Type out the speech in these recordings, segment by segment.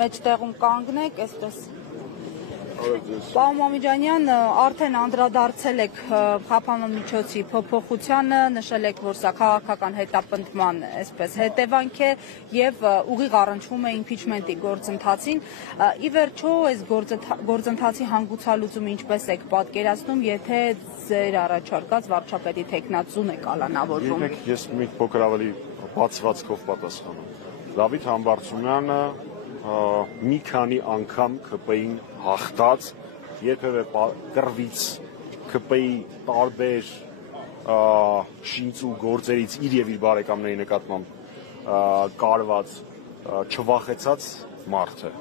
Մեջտեղում կանգնեք, այսպես։ Պարոն Մամիջանյան, արդեն անդրադարձել եք խափանմիջոցի փոփոխությանը, նշել եք, որ սա քաղաքական հետապնդման այսպես հետևանք է եւ ուղիղ առնչվում է իմպիչմենտի գործընթացին։ Ի վերջո, այս գործընթացի հանգուցալուծումը ինչպես եք պատկերացնում, եթե ձեր առաջարկած վարչապետի թեկնածուն է կալանավորվում։ Եկեք ես մի փոքր ավելի բացվածքով պատասխանեմ։ Դավիթ Համբարձումյանը մի քանի անգամ ԿՊ-ին հաղթած, երբևէ կռվից ԿՊ-ի տարբեր շինծ ու գործերից իր եւ իր բարեկամների նկատմամբ կարված չվախեցած մարդ է։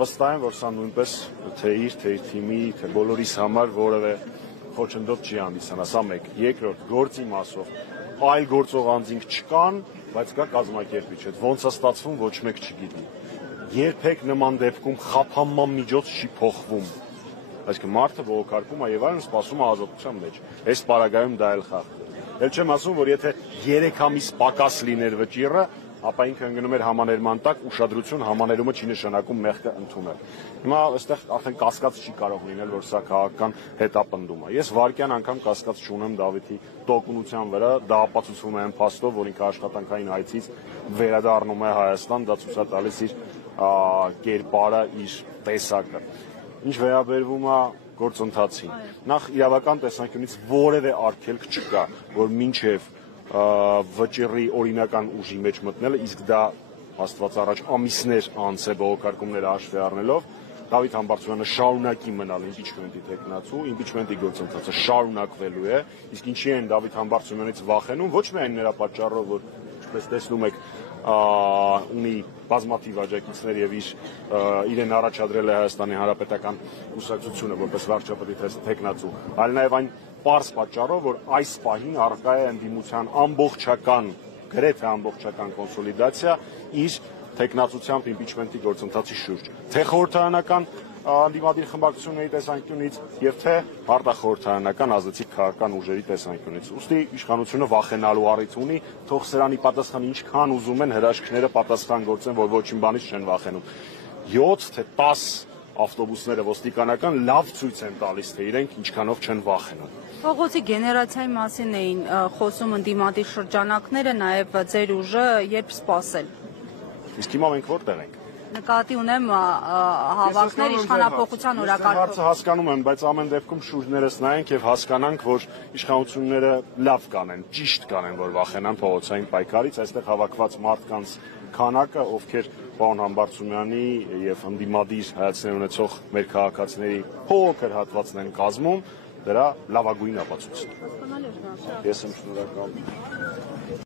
Վստահ եմ, որ սա նույնպես թե իր թիմի, թե բոլորիս համար որևէ խոչընդոտ չի հանդիսանա, սա մեկ։ Երկրորդ, գործի մասով այլ գործող անձինք չկան, բայց կա կազմակերպիչ, ոնց է ստացվում, ոչ մեկ չգիտի։ Երբեք նման դեպքում խափանման միջոց չի փոխվում։ Այսինքն մարդը բողոքարկում է եւ այլն, սպասում է ազատության մեջ։ Այս պարագայում դա էլ խախտ է։ Էլ չեմ ասում, որ եթե 3 ամիս պակաս լիներ վճիռը, ապա ինքը ընկնում էր համաներման տակ, ուշադրություն համաներումը չի նշանակում մեղքը ընդունել։ Հիմա այստեղ արդեն կասկած չի կարող լինել, որ սա քաղաքական հետապնդում է։ Ես վարկյան անգամ կասկած չունեմ Դավիթի տոկունության վրա, դա ապացուցվում է այն փաստով, որ ինքը աշխատանքային այցից վերադառնում է Հայաստան, դա ցույց է տալիս իր կերպարը, իր տեսակը։ Ինչ վերաբերվում է գործընթացին, նախ իրավական տեսանկյունից որևէ արգելք չկա, որ մինչև վճիռի օրինական ուժի մեջ մտնելը, իսկ դա Աստված առաջ ամիսներ անց է բողոքարկումները հաշվի առնելով, Դավիթ Համբարձումյանը շարունակի մնալ իմպիչմենտի թեկնածու, իմպիչմենտի գործընթացը շարունակվելու է, իսկ ինչի են Դավիթ Համբարձումյանից վախենում, ոչ միայն նրա պատճառով, որ ինչպես տեսնում եք, ունի բազմաթիվ աջակիցներ եւ իրեն առաջադրել է Հայաստանի Հանրապետական կուսակցությունը որպես վարչապետի թեկնածու, այլ նաեւ այն պարզ պատճառով, որ այս պահին առկա է ընդդիմության ամբողջական, գրեթե ամբողջական կոնսոլիդացիա իր թեկնածությամբ իմպիչմենտի գործընթացի շուրջ, թե խորհրդարանական անդիմադիր խմբակցությունների տեսանկյունից եւ թե արտախորհրդարանական ազդեցիկ քաղաքական ուժերի տեսանկյունից։ Ուստի իշխանությունը վախենալու առիթ ունի, թող սրանի պատասխան ինչքան ուզում են հրաշքները պատասխան գործեն, որ ոչինչ բանից չեն վախենում։ 7 թե 10 ավտոբուսները ոստիկանական լավ ցույց են տալիս, թե իրենք ինչքանով չեն վախենում։ Փողոցի գեներացիայի մասին էին խոսում ընդդիմադիր շրջանակները, նաև ձեր ուժը երբ սպասել։ Իսկ հիմա մենք որտեղ ենք։ Նկատի ունեմ հավաքներ իշխանապողության օրակարգով։ Հարցը հասկանում եմ, բայց ամեն դեպքում շուրջներս նայենք եւ հասկանանք, որ իշխանությունները լավ կանեն, ճիշտ կանեն, որ վախենան փողոցային պայքարից, այստեղ հավաքված մարդկանց քանակը, ովքեր պարոն Համբարձումյանի եւ ընդդիմադիր հայացքներ ունեցող մեր քաղաքացիների փոքր հատվածն են կազմում, դրա լավագույն ապացույցն է։ Ես եմ շնորհակալ։